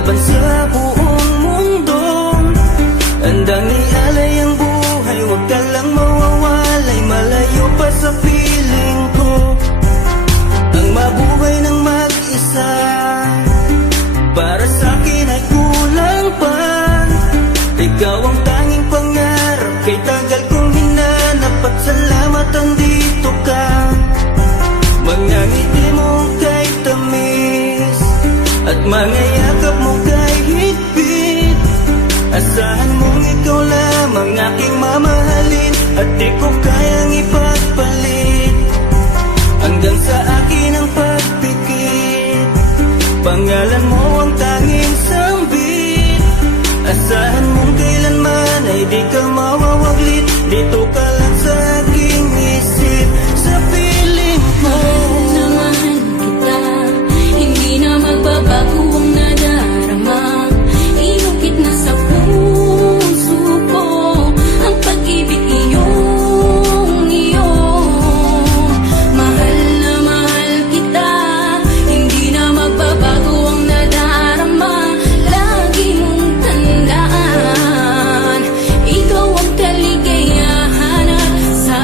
laban sa buong mundo. Handang ialay ang buhay, huwag ka lang mawawalay, malayo pa sa piling ko. Ang mabuhay ng mag-isa, para sa akin ay kulang pa. Ikaw ang tanging pangarap, kay tagal kong hinanap, at salamat andito ka. Mga ngiti mo kay tamis, at mga yakap mo kay higpit. Asahan mong ikaw lamang aking mamahalin, at di ko kayang ipagpalit. Hanggang sa akin ang pagpikit, pangalan mo ang tanging sambit. Asahan mong kailanman ay di ka mawawaglit, dito ka lang sa aking isip, sa piling ko. Mahal kita, hindi na magbabago ang nadarama. Inukit na sa puso ko ang pag-ibig iyong iyo. Mahal na mahal kita, hindi na magbabago ang nadarama. Lagi mong tandaan, ikaw ang kaligayahan, at sa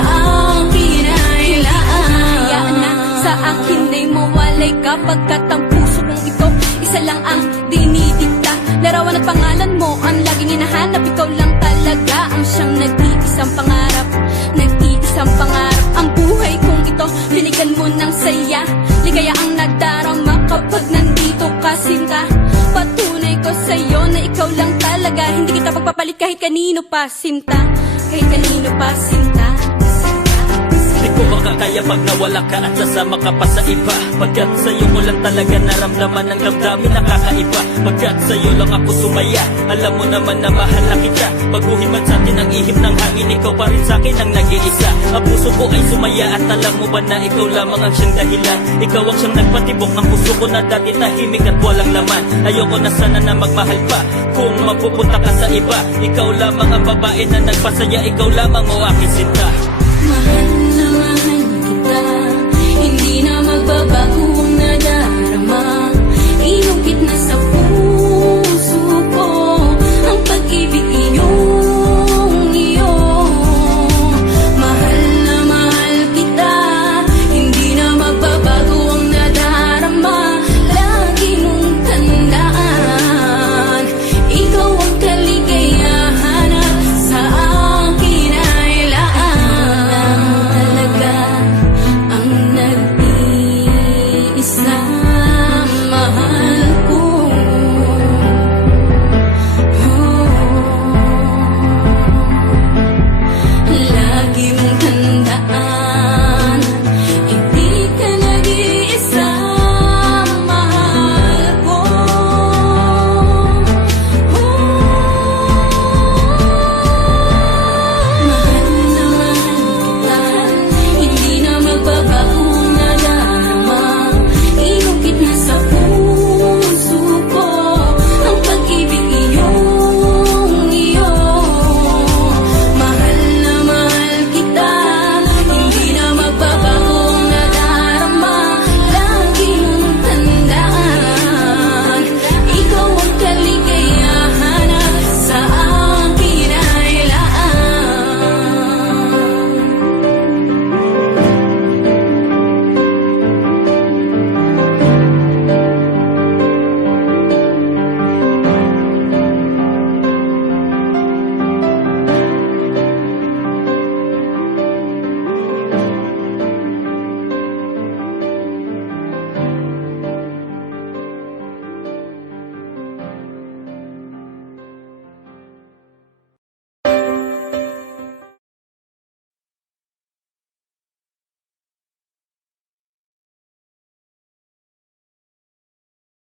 akin ay laan. Sa akin ay mawalay kapagkat ang puso kong ito isa lang ang dinidikta. Larawan at pangalan mo ang laging hinahanap, ikaw lang talaga ang siyang nag-iisang pangarap. Nag-iisang pangarap ang buhay kong ito, binigyan mo ng saya. Ligaya ang nadarama kapag nandito ka, sinta. Patunay ko sa'yo na ikaw lang talaga, hindi kita pagpapalit kahit kanino pa, sinta. Kahit kanino pa, sinta. Di ko makakaya pag nawala ka at sasama ka pa sa iba. Pagkat sa'yo ko lang talaga naramdaman ang damdamin nakakaiba. Pagkat sa'yo lang ako sumaya, alam mo naman na mahal na kita. Baguhin man sa'tin ang ihip ng hangin, ikaw pa rin sa'kin ang nag-iisa. Ang puso ko ay sumaya at alam mo ba na ikaw lamang ang siyang dahilan. Ikaw ang siyang nagpatibok ng puso ko na dati tahimik at walang laman. Ayoko na sana na magmahal pa kung mapupunta ka sa iba. Ikaw lamang ang babae na nagpasaya, ikaw lamang o aking sinta. Mahal na mahal kita, hindi na magbabago ang nadarama. Inukit na sa puso ko ang pag-ibig iyong iyo. Mahal na mahal kita, hindi na magbabago ang nadarama. Lagi mong tandaan, ikaw ang kaligayahan, at sa akin ay laan. Talaga ang nag-iisang mahal.